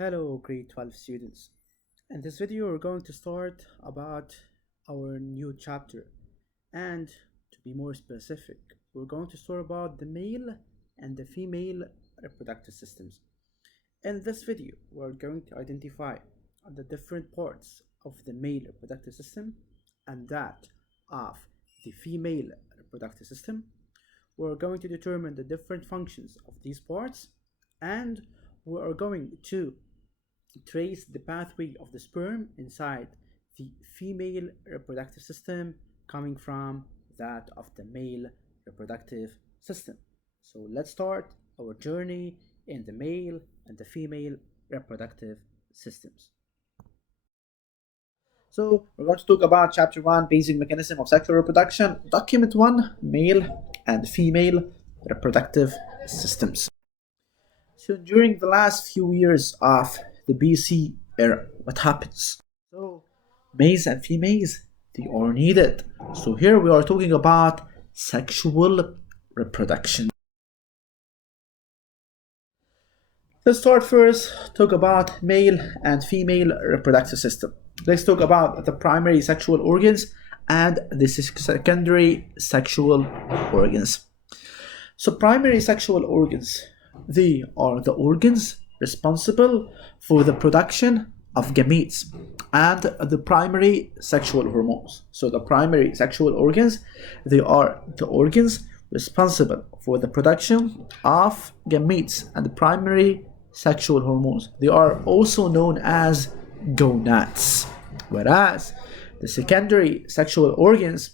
Hello grade 12 students. In this video we're going to start about our new chapter, and to be more specific we're going to start about the male and the female reproductive systems. In this video we're going to identify the different parts of the male reproductive system and that of the female reproductive system. We're going to determine the different functions of these parts, and we are going to trace the pathway of the sperm inside the female reproductive system coming from that of the male reproductive system. So let's start our journey in the male and the female reproductive systems. So we're going to talk about chapter 1, basic mechanism of sexual reproduction, document 1, male and female reproductive systems. So during the last few years of the BC era, what happens? So males and females, they are needed. So here we are talking about sexual reproduction. Let's start first, talk about male and female reproductive system. Let's talk about the primary sexual organs and the secondary sexual organs. So primary sexual organs, they are the organs responsible for the production of gametes and the primary sexual hormones. So the primary sexual organs, they are the organs responsible for the production of gametes and the primary sexual hormones. They are also known as gonads. Whereas the secondary sexual organs,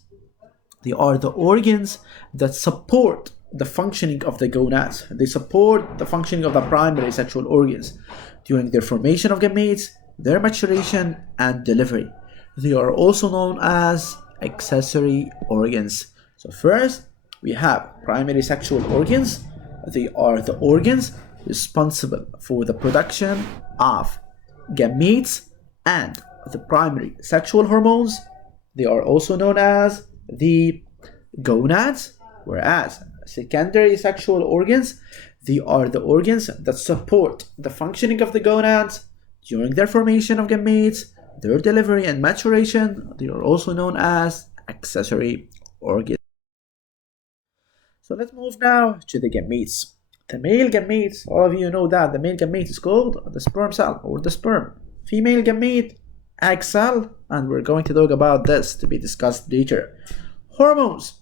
they are the organs that support the functioning of the gonads. They support the functioning of the primary sexual organs during their formation of gametes, their maturation, and delivery. They are also known as accessory organs. So first, we have primary sexual organs. They are the organs responsible for the production of gametes and the primary sexual hormones. They are also known as the gonads, whereas secondary sexual organs, they are the organs that support the functioning of the gonads during their formation of gametes, their delivery and maturation. They are also known as accessory organs. So let's move now to the gametes. The male gametes, all of you know that the male gamete is called the sperm cell or the sperm. Female gamete, egg cell, and we're going to talk about this to be discussed later. Hormones.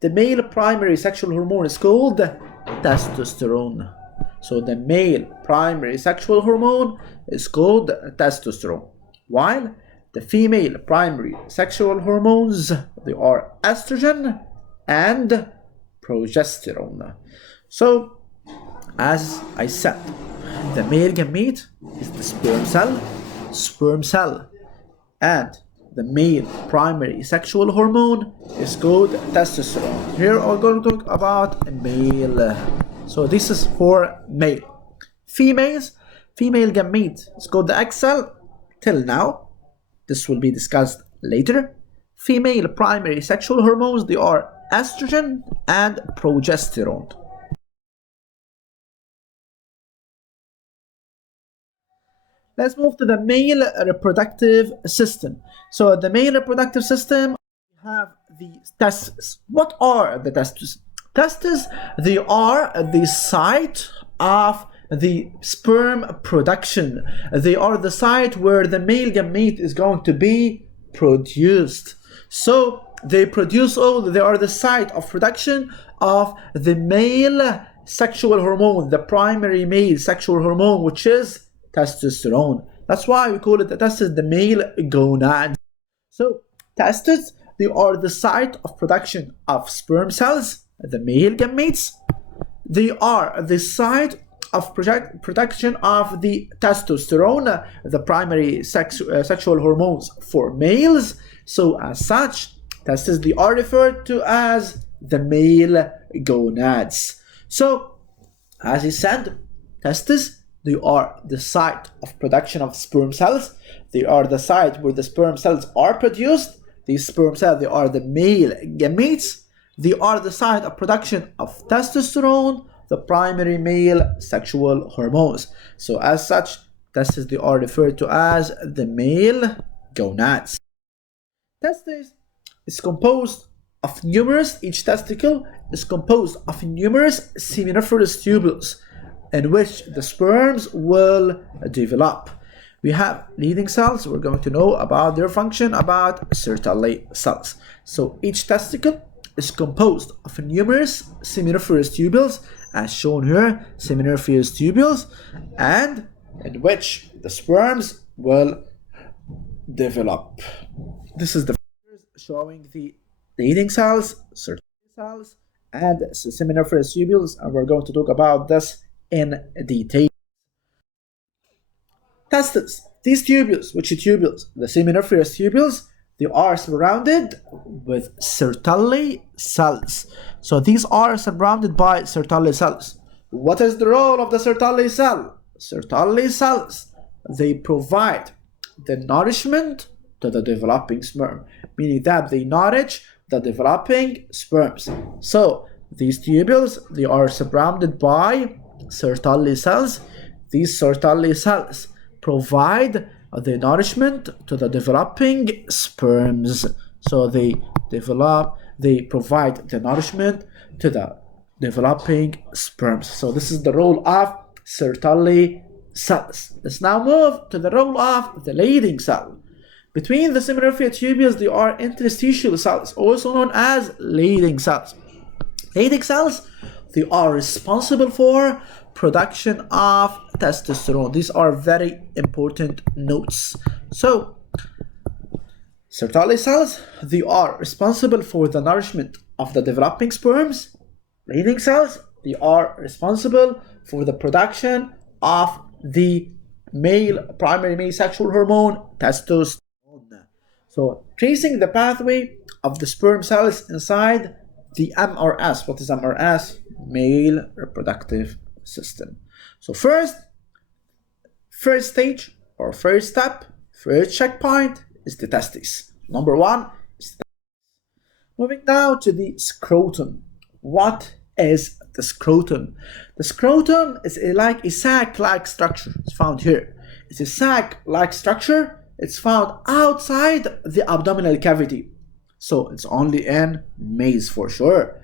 The male primary sexual hormone is called testosterone. So the male primary sexual hormone is called testosterone, while the female primary sexual hormones, they are estrogen and progesterone. So as I said, the male gamete is the sperm cell, and the male primary sexual hormone is called testosterone. Here we're going to talk about male. So this is for male. Female gamete is called the egg cell. Till now, this will be discussed later. Female primary sexual hormones, they are estrogen and progesterone. Let's move to the male reproductive system. So the male reproductive system, we have the testes. What are the testes? Testes, they are the site of the sperm production. They are the site where the male gamete is going to be produced. So they are the site of production of the male sexual hormone, the primary male sexual hormone, which is testosterone. That's why we call it the testes, the male gonad. So testes, they are the site of production of sperm cells, the male gametes. They are the site of production of the testosterone, the primary sexual hormones for males. So as such, testes, they are referred to as the male gonads. So as I said, testes, they are the site of production of sperm cells. They are the site where the sperm cells are produced. These sperm cells, they are the male gametes. They are the site of production of testosterone, the primary male sexual hormones. So as such, Testes, they are referred to as the male gonads. Testes is composed of each testicle is composed of numerous seminiferous tubules in which the sperms will develop. We have leading cells. We're going to know about their function, about Sertoli cells. So each testicle is composed of numerous seminiferous tubules, as shown here, seminiferous tubules, and in which the sperms will develop. This is the figures showing the leading cells, Sertoli cells, and seminiferous tubules, and we're going to talk about this in detail. Testes. These tubules, which are tubules, the seminiferous tubules, they are surrounded with Sertoli cells. So these are surrounded by Sertoli cells. What is the role of the Sertoli cell? Sertoli cells, they provide the nourishment to the developing sperm, meaning that they nourish the developing sperms. So these tubules, they are surrounded by Sertoli cells. These Sertoli cells provide the nourishment to the developing sperms. So they provide the nourishment to the developing sperms. So this is the role of Sertoli cells. Let's now move to the role of the leading cell. Between the seminiferous tubules, there are interstitial cells, also known as leading cells. Leading cells, they are responsible for production of testosterone. These are very important notes. So, Sertoli cells, they are responsible for the nourishment of the developing sperms. Leading cells, they are responsible for the production of the primary male sexual hormone, testosterone. So, tracing the pathway of the sperm cells inside the MRS. What is MRS? Male reproductive system. So first stage or first step, first checkpoint is the testes. Number one is the testes. Moving now to the scrotum. What is the scrotum? The scrotum is like a sac-like structure. It's found here. It's a sac-like structure. It's found outside the abdominal cavity. So it's only in males for sure.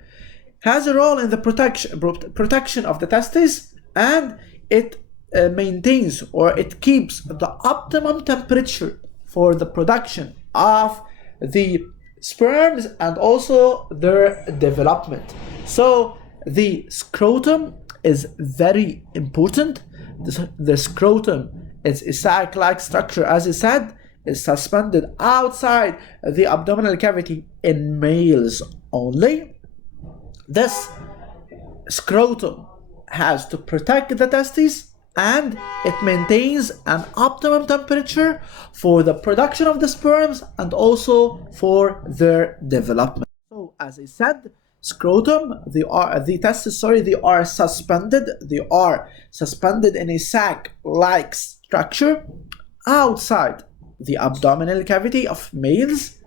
Has a role in the protection of the testes, and it maintains or it keeps the optimum temperature for the production of the sperms and also their development. So the scrotum is very important. The scrotum is a sac-like structure, as I said, is suspended outside the abdominal cavity in males only. This scrotum has to protect the testes, and it maintains an optimum temperature for the production of the sperms and also for their development. So as I said, scrotum, they are suspended. They are suspended in a sac-like structure outside the abdominal cavity of males.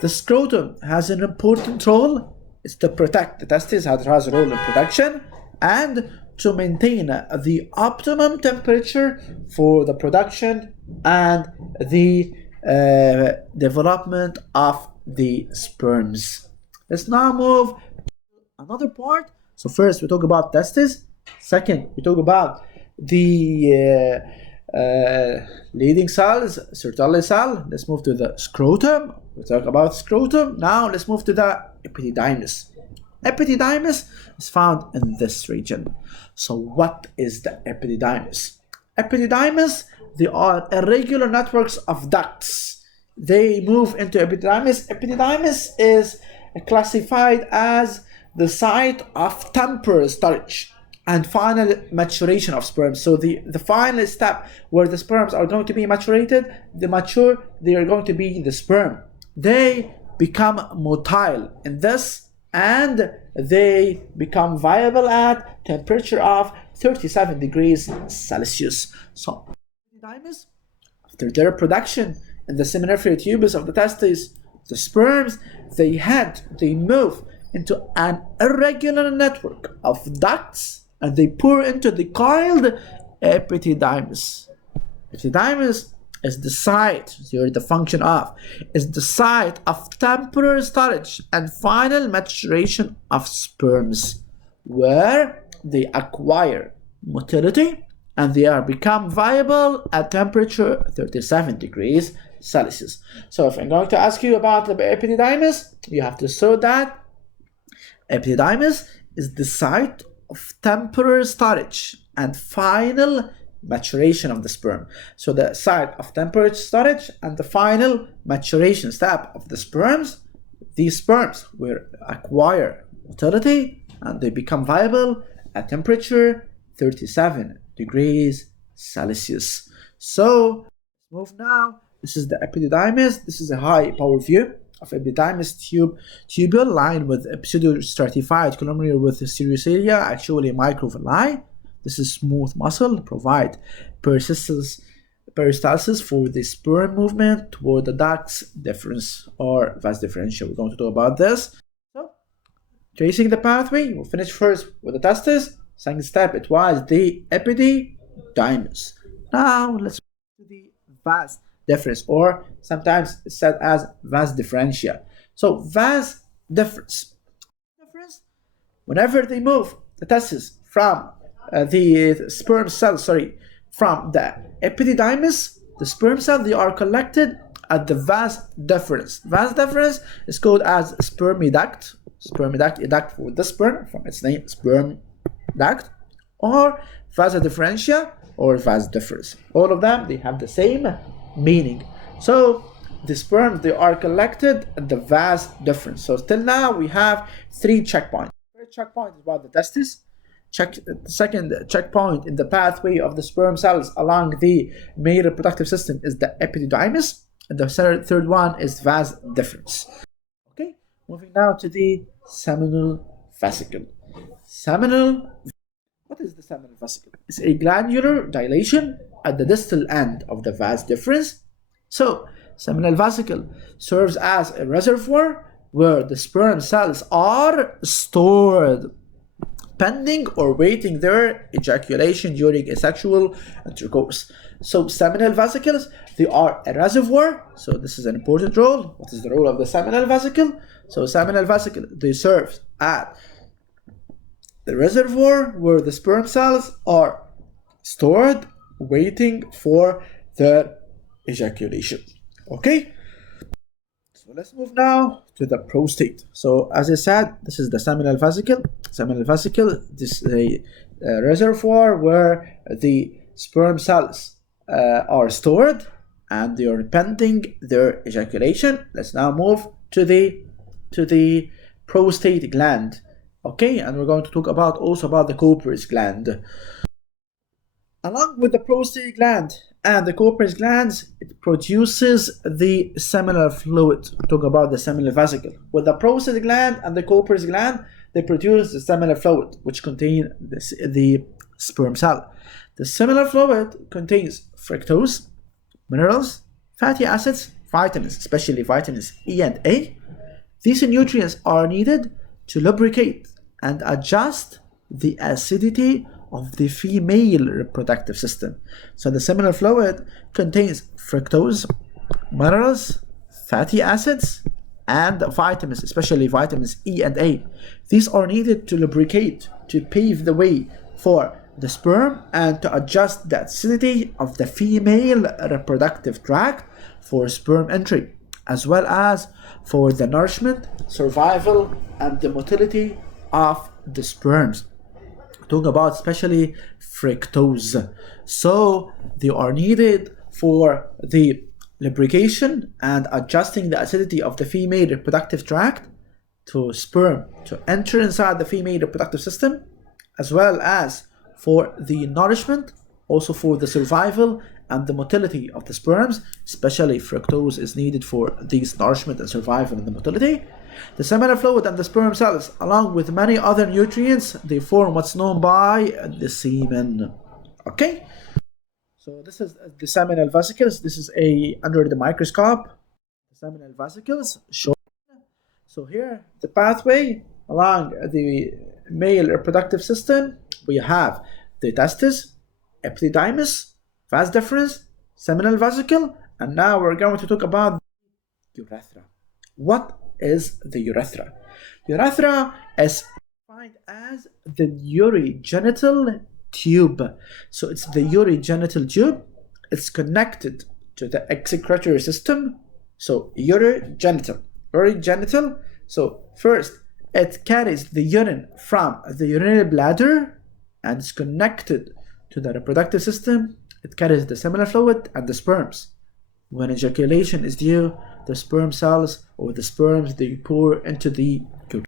The scrotum has an important role. It's to protect the testes, has a role in protection and to maintain the optimum temperature for the production and the development of the sperms. Let's now move to another part. So first we talk about testes. Second, we talk about the leading cells, Sertoli cell. Let's move to the scrotum. We talk about scrotum. Now let's move to the epididymis. Epididymis is found in this region. So what is the epididymis? Epididymis, they are irregular networks of ducts. They move into epididymis. Epididymis is classified as the site of temporal storage and final maturation of sperms. So the final step where the sperms are going to be maturated, they are going to be the sperm. They become motile in this, and they become viable at temperature of 37 degrees Celsius. So epididymis, after their production in the seminiferous tubules of the testes, the sperms, they move into an irregular network of ducts, and they pour into the coiled epididymis. Epididymis is the site, here the function of, is the site of temporary storage and final maturation of sperms, where they acquire motility and they are become viable at temperature 37 degrees Celsius. So if I'm going to ask you about the epididymis, you have to show that epididymis is the site of temporary storage and final maturation of the sperm. So the site of temporary storage and the final maturation step of the sperms, these sperms will acquire motility and they become viable at temperature 37 degrees Celsius. So move now. This is the epididymis. This is a high power view of epididymis tubule lined with a pseudo-stratified columnar with serous actually microvilli. This is smooth muscle, provide peristalsis for the sperm movement toward the ducts deferens or vas differential. We're going to talk about this. So, tracing the pathway, we'll finish first with the testis. Second step, it was the epididymis. Now, let's go to the vas deferens, or sometimes it's said as vas differentia. So, vas deferens. Whenever they move the testis from the sperm cell, from the epididymis, the sperm cell, they are collected at the vas deferens. Vas deferens is called as spermiduct. Spermiduct for the sperm, from its name, sperm duct, or vasa differentia, or vas deferens. All of them, they have the same meaning. So the sperm, they are collected at the vas deferens. So till now we have 3 checkpoints. The first checkpoint is about the testis. The second checkpoint in the pathway of the sperm cells along the male reproductive system is the epididymis, and the third one is vas deferens. Okay, moving now to the seminal vesicle. What is the seminal vesicle? It's a glandular dilation at the distal end of the vas deferens. So, seminal vesicle serves as a reservoir where the sperm cells are stored, pending or waiting their ejaculation during asexual intercourse. So seminal vesicles, they are a reservoir. So this is an important role. What is the role of the seminal vesicle? So seminal vesicle, they serve at the reservoir where the sperm cells are stored, waiting for their ejaculation. Okay? So let's move now to the prostate. So as I said, this is the seminal vesicle. Seminal vesicle, this is a reservoir where the sperm cells are stored and they are pending their ejaculation. Let's now move to the prostate gland. Okay, and we're going to talk about also about the Cowper's gland. Along with the prostate gland and the Cowper's glands, it produces the seminal fluid. We talk about the seminal vesicle. With the prostate gland and the Cowper's gland, they produce the seminal fluid, which contain the sperm cell. The seminal fluid contains fructose, minerals, fatty acids, vitamins, especially vitamins E and A. These nutrients are needed to lubricate and adjust the acidity of the female reproductive system. So the seminal fluid contains fructose, minerals, fatty acids, and vitamins, especially vitamins E and A. These are needed to lubricate, to pave the way for the sperm and to adjust the acidity of the female reproductive tract for sperm entry, as well as for the nourishment, survival, and the motility of the sperms. Talk about especially fructose. So they are needed for the lubrication and adjusting the acidity of the female reproductive tract to sperm to enter inside the female reproductive system, as well as for the nourishment, also for the survival and the motility of the sperms. Especially fructose is needed for these nourishment and survival and the motility. The seminal fluid and the sperm cells, along with many other nutrients, they form what's known by the semen. Okay? So this is the seminal vesicles. This is under the microscope. The seminal vesicles shown. So here, the pathway along the male reproductive system, we have the testis, epididymis, vas deferens, seminal vesicle, and now we're going to talk about urethra. What is the urethra? Urethra is defined as the urogenital tube. So it's the urogenital tube. It's connected to the excretory system. So urogenital. So first, it carries the urine from the urinary bladder and is connected to the reproductive system. It carries the seminal fluid and the sperms. When ejaculation is due, the sperm cells or the sperms, they pour into the urethra.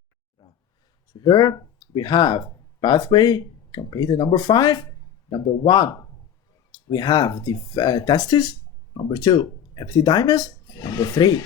So here we have pathway completed. Number 5. Number 1, we have the testis. Number 2, epididymis. Number 3,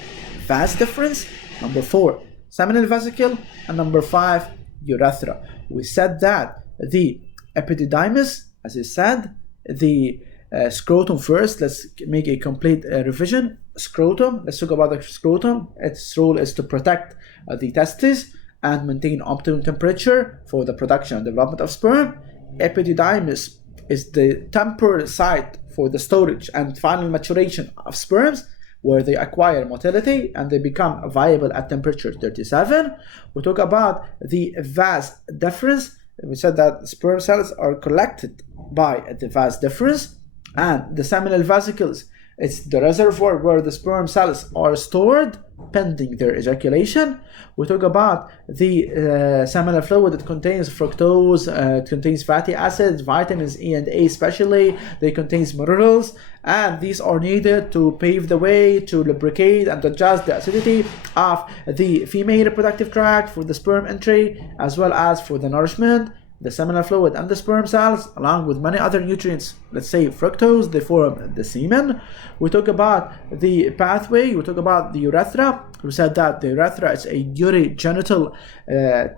vas deferens. Number 4, seminal vesicle. And number 5, urethra. We said that the epididymis, as I said, the scrotum first. Let's make a complete revision. Scrotum, let's talk about the scrotum. Its role is to protect the testes and maintain optimum temperature for the production and development of sperm. Epididymis is the temporal site for the storage and final maturation of sperms, where they acquire motility and they become viable at temperature 37. We talk about the vas deferens. We said that sperm cells are collected by the vas deferens, and the seminal vesicles, it's the reservoir where the sperm cells are stored pending their ejaculation. We talk about the seminal fluid. It contains fructose, it contains fatty acids, vitamins E and A especially. They contain minerals, and these are needed to pave the way, to lubricate and adjust the acidity of the female reproductive tract for the sperm entry, as well as for the nourishment. The seminal fluid and the sperm cells, along with many other nutrients, let's say fructose, they form the semen. We talk about the pathway. We talk about the urethra. We said that the urethra is a urogenital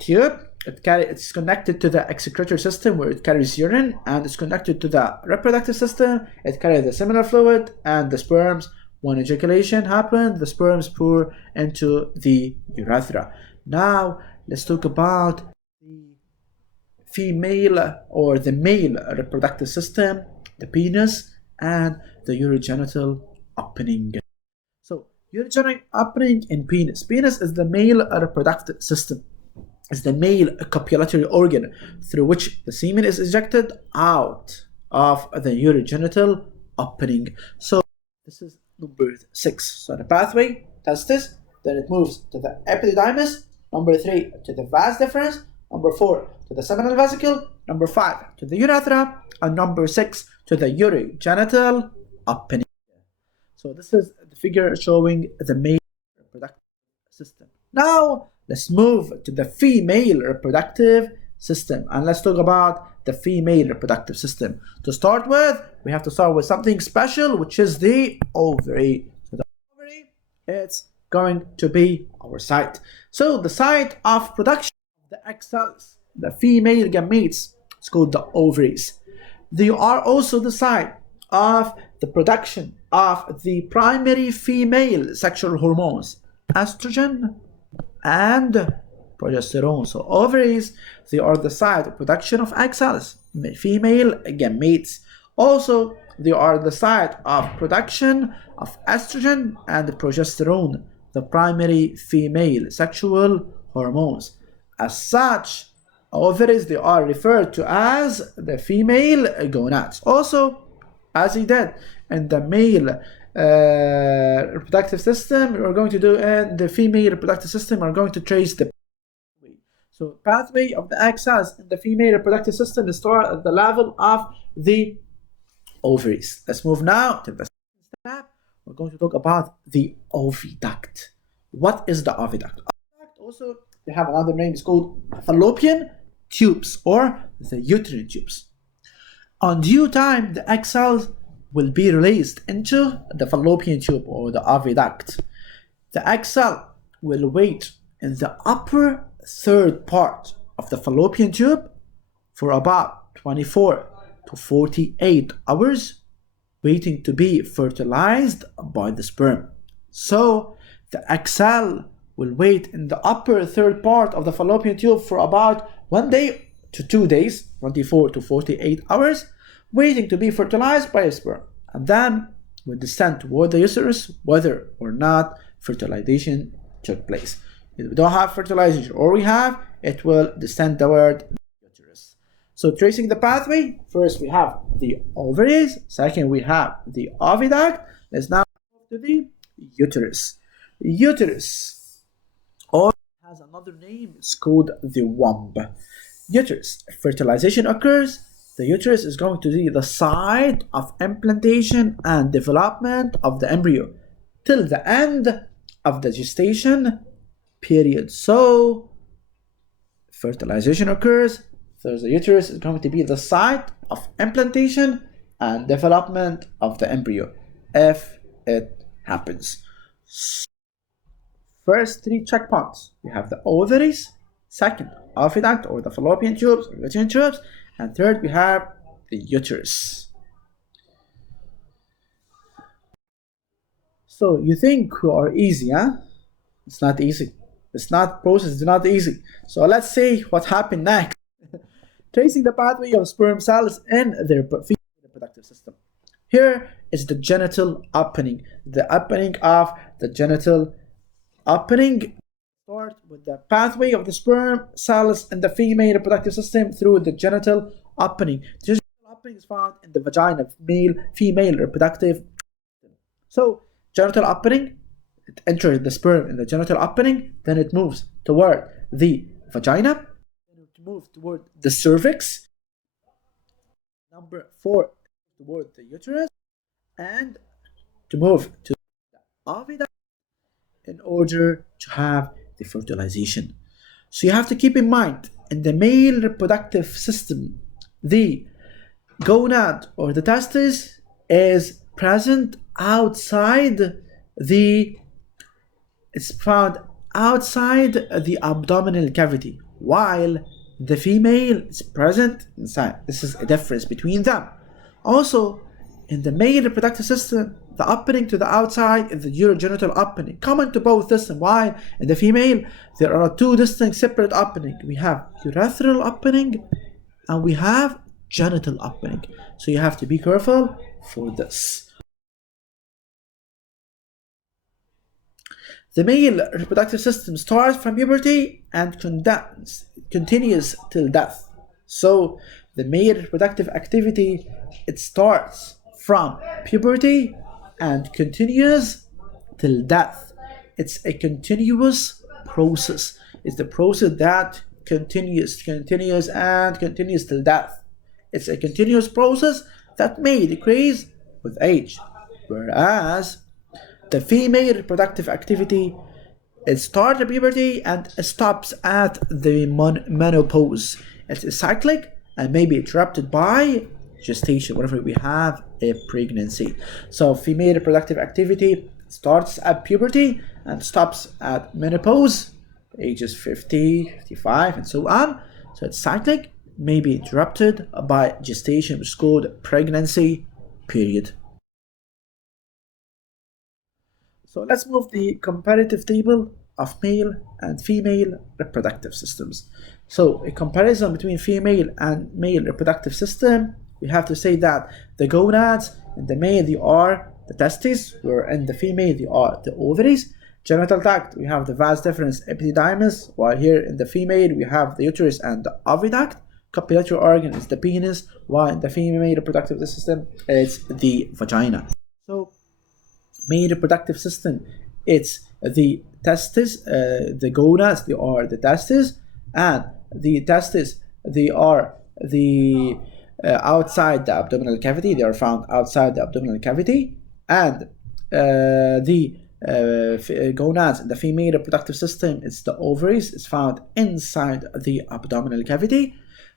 tube. It's connected to the excretory system, where it carries urine, and it's connected to the reproductive system. It carries the seminal fluid and the sperms. When ejaculation happens, the sperms pour into the urethra. Now let's talk about female or the male reproductive system, the penis, and the urogenital opening. So, urogenital opening in penis. Penis is the male reproductive system. It's the male copulatory organ through which the semen is ejected out of the urogenital opening. So, this is number 6. So, the pathway, testis, then it moves to the epididymis. Number 3, to the vas deferens. Number 4, to the seminal vesicle. Number 5, to the urethra. And number 6, to the urogenital opening. So this is the figure showing the male reproductive system. Now let's move to the female reproductive system, and let's talk about the female reproductive system. To start with, we have to start with something special, which is the ovary. So the ovary, it's going to be our site. So the site of production of the egg cells, the female gametes, it's called the ovaries. They are also the site of the production of the primary female sexual hormones, estrogen and progesterone. So ovaries, they are the site of production of egg cells, female gametes. Also, they are the site of production of estrogen and progesterone, the primary female sexual hormones. As such, ovaries, they are referred to as the female gonads. Also, as he did in the male reproductive system, we are going to do in the female reproductive system, we are going to trace the pathway. So pathway of the egg cells in the female reproductive system is stored at the level of the ovaries. Let's move now to the second step. We're going to talk about the oviduct. What is the oviduct? Oviduct, also, they have another name, it's called fallopian tubes or the uterine tubes. On due time, the egg cells will be released into the fallopian tube or the oviduct. The egg cell will wait in the upper third part of the fallopian tube for about 24 to 48 hours, waiting to be fertilized by the sperm. So the egg cell will wait in the upper third part of the fallopian tube for about 1 day to 2 days, 24 to 48 hours, waiting to be fertilized by a sperm. And then will descend toward the uterus whether or not fertilization took place. If we don't have fertilization or we have, it will descend toward the uterus. So tracing the pathway, first we have the ovaries, second we have the oviduct. Let's now move to the uterus. Uterus, or has another name, it's called the womb. Uterus, fertilization occurs. The uterus is going to be the site of implantation and development of the embryo till the end of the gestation period. So fertilization occurs, so the uterus is going to be the site of implantation and development of the embryo if it happens. First three checkpoints, we have the ovaries, second oviduct or the fallopian tubes or uterine tubes, and third we have the uterus. So you think we are easy, huh? It's not easy. It's not process, it's not easy. So let's see what happened next. Tracing the pathway of sperm cells in their reproductive system. Here is the genital opening. The opening of the genital opening start with the pathway of the sperm cells in the female reproductive system through the genital opening. The genital opening is found in the vagina of female reproductive system. So genital opening, it enters the sperm in the genital opening, then it moves toward the vagina, then it moves toward the cervix, number 4 toward the uterus, and to move to the oviduct in order to have the fertilization. So you have to keep in mind, in the male reproductive system, the gonad or the testis is present outside it's found outside the abdominal cavity, while the female is present inside. This is a difference between them. Also, in the male reproductive system, the opening to the outside is the urogenital opening, common to both systems. While in the female, there are two distinct separate openings. We have urethral opening and we have genital opening. So you have to be careful for this. The male reproductive system starts from puberty and continues till death. So the male reproductive activity, it starts from puberty and continues till death. It's a continuous process. It's the process that continues till death. It's a continuous process that may decrease with age, whereas the female reproductive activity, it starts at puberty and stops at the menopause. It's cyclic and may be interrupted by gestation, whenever we have a pregnancy. So female reproductive activity starts at puberty and stops at menopause, ages 50, 55, and so on. So it's cyclic, may be interrupted by gestation, which is called pregnancy period. So let's move the comparative table of male and female reproductive systems. So a comparison between female and male reproductive system, we have to say that the gonads in the male, they are the testes, where in the female they are the ovaries. Genital tract, we have the vas deferens epididymis, while here in the female we have the uterus and the oviduct. Copulatory organ is the penis, while in the female reproductive system it's the vagina. So male reproductive system, it's the testes, the gonads, they are the testes, and the testes, they are the outside the abdominal cavity, they are found outside the abdominal cavity, and the gonads in the female reproductive system, it's the ovaries, it's found inside the abdominal cavity.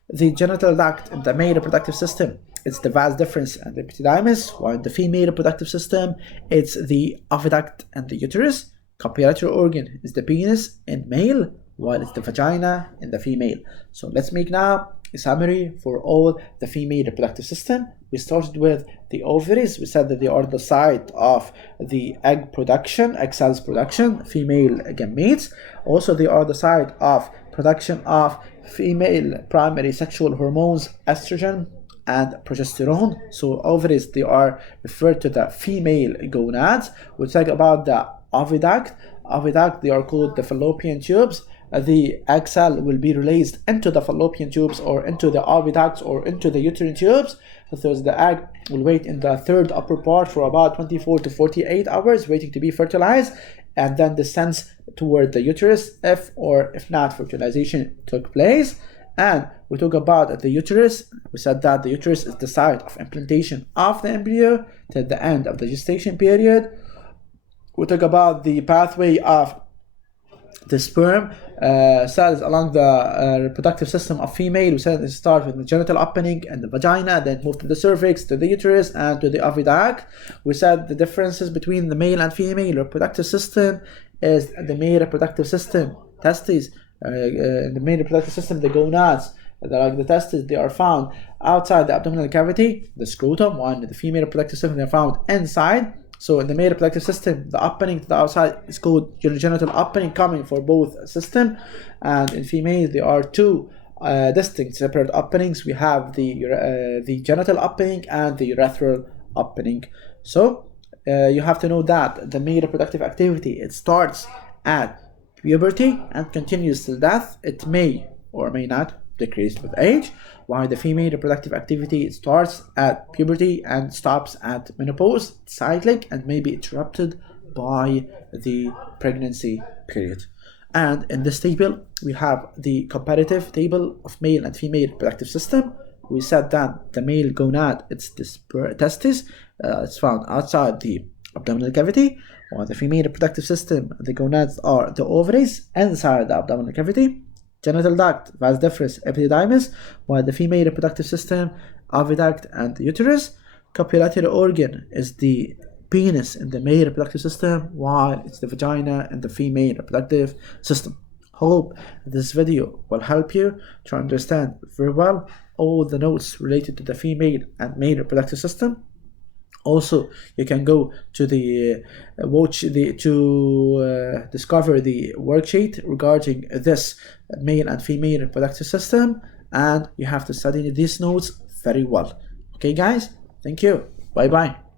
The genital duct in the male reproductive system, it's the vas deferens and the epididymis, while in the female reproductive system, it's the oviduct and the uterus. Copulatory organ is the penis in male, while it's the vagina in the female. So let's make now a summary for all the female reproductive system. We started with the ovaries. We said that they are the site of the egg production, egg cells production, female gametes. Also, they are the site of production of female primary sexual hormones, estrogen and progesterone. So ovaries, they are referred to the female gonads. We talk about the oviduct. Oviduct, they are called the fallopian tubes. The egg cell will be released into the fallopian tubes or into the oviducts or into the uterine tubes. So the egg will wait in the third upper part for about 24 to 48 hours waiting to be fertilized, and then descends toward the uterus if not fertilization took place. And we talk about the uterus. We said that the uterus is the site of implantation of the embryo till the end of the gestation period. We talk about the pathway of the sperm cells along the reproductive system of female. We said it starts with the genital opening and the vagina, then move to the cervix, to the uterus, and to the oviduct. We said the differences between the male and female reproductive system is the male reproductive system, testes, in the male reproductive system, the gonads, like the testes, they are found outside the abdominal cavity, the scrotum, while in the female reproductive system, they are found inside. So in the male reproductive system, the opening to the outside is called genital opening, common for both systems. And in females, there are two distinct separate openings. We have the genital opening and the urethral opening. So you have to know that the male reproductive activity, it starts at puberty and continues till death. It may or may not decrease with age, while the female reproductive activity starts at puberty and stops at menopause, cyclic, and may be interrupted by the pregnancy period. And in this table, we have the comparative table of male and female reproductive system. We said that the male gonad, it's the testis, it's found outside the abdominal cavity, while the female reproductive system, the gonads are the ovaries inside the abdominal cavity. Genital duct, vas deferens, epididymis, while the female reproductive system, oviduct, and the uterus. Copulatory organ is the penis in the male reproductive system, while it's the vagina in the female reproductive system. Hope this video will help you to understand very well all the notes related to the female and male reproductive system. Also, you can go to the discover the worksheet regarding this male and female reproductive system, and you have to study these notes very well. Okay, guys, thank you. Bye bye.